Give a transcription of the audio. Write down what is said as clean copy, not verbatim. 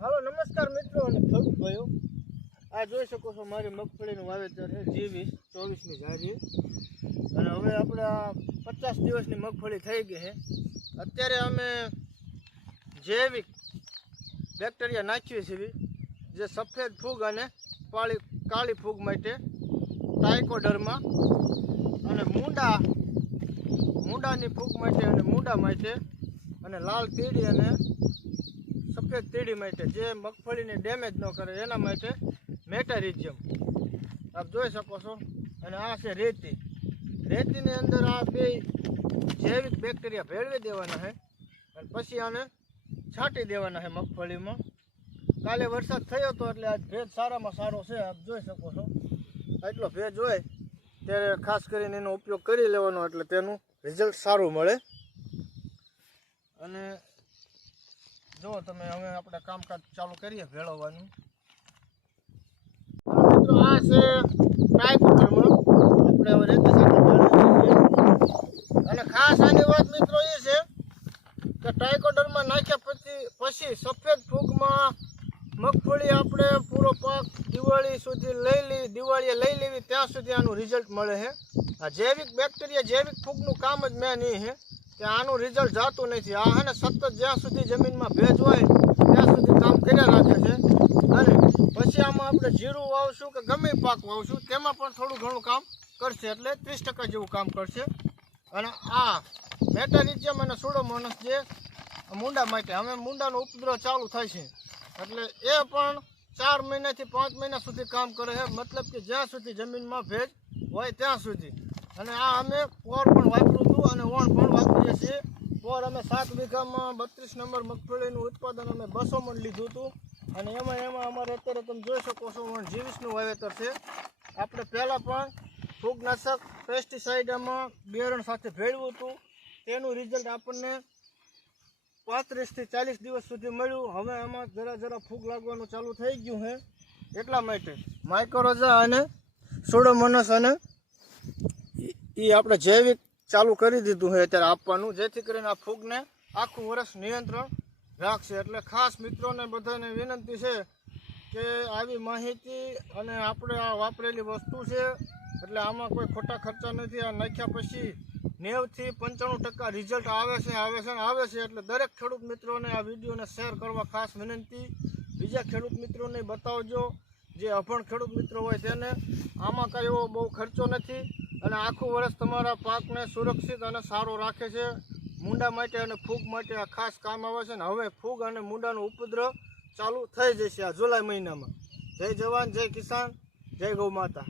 હાલો નમસ્કાર મિત્રો અને ખેડૂત ભાઈઓ, આ જોઈ શકો છો મારી મગફળીનું વાવેતર છે G20-24ની જારી અને હવે આપણે આ 50 દિવસની મગફળી થઈ ગઈ છે. અત્યારે અમે જૈવિક બેક્ટેરિયા નાખીએ છીએ જે સફેદ ફૂગ અને કાળી ફૂગ માટે ટ્રાઇકોડર્મા અને મૂંડાની ફૂગ માટે અને મૂંડા માટે અને લાલ તીડી અને સફેદ તીડી માટે જે મગફળીને ડેમેજ ન કરે એના માટે મેટારિઝિયમ આપ જોઈ શકો છો. અને આ છે રેતીની અંદર આ બે જૈવિક બેક્ટેરિયા ભેળવી દેવાના છે અને પછી આને છાંટી દેવાના છે મગફળીમાં. કાલે વરસાદ થયો હતો એટલે આજ ભેજ સારામાં સારો છે. આપ જોઈ શકો છો એટલો ભેજ હોય ત્યારે ખાસ કરીને એનો ઉપયોગ કરી લેવાનો એટલે તેનું રિઝલ્ટ સારું મળે. અને જો તમે હવે આપણે કામકાજ ચાલુ કરીએ ભેળવવાનું. મિત્રો આ છે ટ્રાઇકોડર્મા, આપણે હવે રેતી સાથે ભેળવીએ છીએ. અને ખાસ આની વાત મિત્રો એ છે કે ટ્રાઇકોડર્મા નાખ્યા પછી સફેદ ફૂગમાં મગફળી આપણે પૂરો પાક દિવાળીએ લઈ લેવી ત્યાં સુધી આનું રિઝલ્ટ મળે છે. આ જૈવિક બેક્ટેરિયા જૈવિક ફૂગનું કામ જ મેન એ છે કે આનું રિઝલ્ટ જાતું નથી. આ હે ને સતત જ્યાં સુધી જમીનમાં ભેજ હોય ત્યાં સુધી કામ કર્યા રાખે છે. અને પછી આમાં આપણે જીરું વાવશું કે ગમે પાક વાવશું તેમાં પણ થોડું ઘણું કામ કરશે, એટલે 30% જેવું કામ કરશે. અને આ મેટારિઝિયમ અને સુડોમોનસ જે મૂંડા માટે હવે મૂંડાનો ઉપદ્રવ ચાલુ થાય છે એટલે એ પણ 4 મહિનાથી 5 મહિના સુધી કામ કરે છે, મતલબ કે જ્યાં સુધી જમીનમાં ભેજ હોય ત્યાં સુધી. અને આ અમે પોર પણ વાપર્યું હતું અને ઓણ પણ વાપરીએ છીએ. પોર અમે 7 વીઘામાં 32 નંબર મગફળીનું ઉત્પાદન અમે 200 મણ લીધું હતું. અને એમાં અમારે અત્યારે તમે જોઈ શકો છો G20નું વાવેતર છે. આપણે પહેલાં પણ ફૂગનાશક પેસ્ટિસાઇડ આમાં બિયારણ સાથે ભેળવ્યું હતું, તેનું રિઝલ્ટ આપણને 35 થી 40 દિવસ સુધી મળ્યું. હવે આમાં જરા ફૂગ લાગવાનું ચાલુ થઈ ગયું છે, એટલા માટે માઇક્રોરઝા અને સુડોમોનસ અને એ આપણે જૈવિક ચાલુ કરી દીધું છે અત્યારે આપવાનું, જેથી કરીને આ ફૂગને આખું વર્ષ નિયંત્રણ રાખશે. એટલે ખાસ મિત્રોને બધાને વિનંતી છે કે આવી માહિતી અને આપણે આ વાપરેલી વસ્તુ છે એટલે આમાં કોઈ ખોટા ખર્ચા નથી. આ નાખ્યા પછી 90 થી 95% રિઝલ્ટ આવે છે. એટલે દરેક ખેડૂત મિત્રોને આ વિડીયોને શેર કરવા ખાસ વિનંતી. બીજા ખેડૂત મિત્રોને બતાવજો, જે અભણ ખેડૂત મિત્રો હોય તેને. આમાં કાંઈ એવો બહુ ખર્ચો નથી અને આખું વર્ષ તમારા પાકને સુરક્ષિત અને સારો રાખે છે. મૂંડા માટે અને ફૂગ માટે આ ખાસ કામ આવે છે. ને હવે ફૂગ અને મૂંડાનો ઉપદ્રવ ચાલુ થઈ જશે આ જુલાઈ મહિનામાં. જય જવાન, જય કિસાન, જય ગૌ માતા.